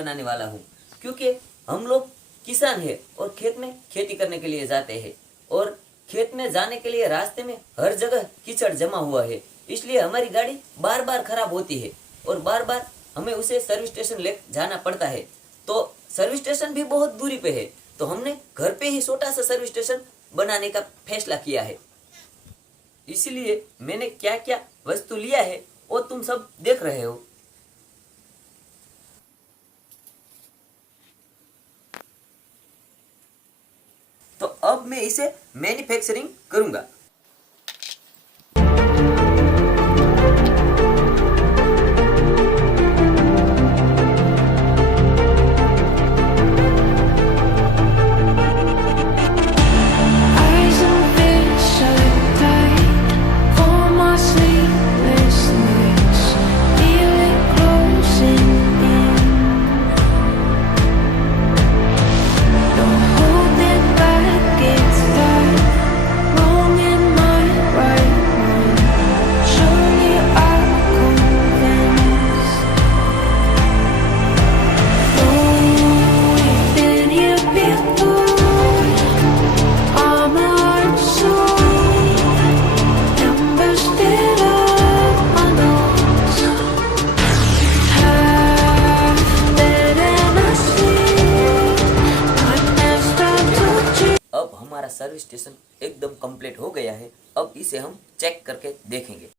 बनाने वाला हूँ, क्योंकि हम लोग किसान हैं और खेत में खेती करने के लिए जाते हैं और खेत में जाने के लिए रास्ते में हर जगह कीचड़ जमा हुआ है, इसलिए हमारी गाड़ी बार बार खराब होती है और बार बार हमें उसे सर्विस स्टेशन ले जाना पड़ता है। तो सर्विस स्टेशन भी बहुत दूरी पे है, तो हमने घर पे ही छोटा सा सर्विस स्टेशन बनाने का फैसला किया है। इसलिए मैंने क्या क्या वस्तु लिया है वो तुम सब देख रहे हो। तो अब मैं इसे मैन्युफैक्चरिंग करूंगा। हमारा सर्विस स्टेशन एकदम कंप्लीट हो गया है। अब इसे हम चेक करके देखेंगे।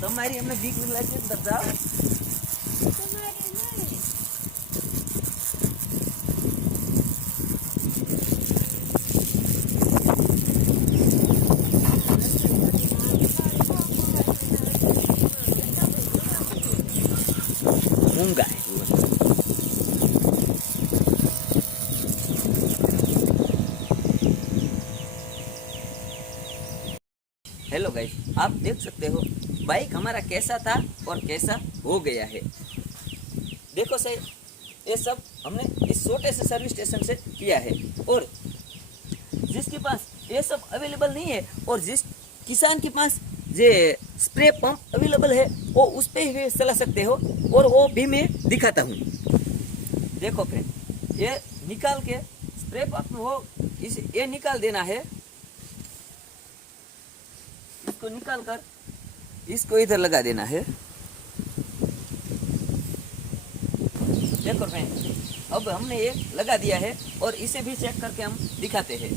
तुम्हारी हमें बीक में लगे बताओ। मूंगा है। हेलो गाइस, आप देख सकते हो बाइक हमारा कैसा था और कैसा हो गया है। देखो सही, ये सब हमने इस छोटे से सर्विस स्टेशन से किया है और जिसके पास ये सब अवेलेबल नहीं है और जिस किसान के पास ये स्प्रे पंप अवेलेबल है वो उस पे ही चला सकते हो और वो भी मैं दिखाता हूँ। देखो फ्रेंड, ये निकाल के स्प्रे पंप में वो ये निकाल देना है। इसको निकाल कर इसको इधर लगा देना है। देखो फ्रेंड, अब हमने ये लगा दिया है और इसे भी चेक करके हम दिखाते हैं।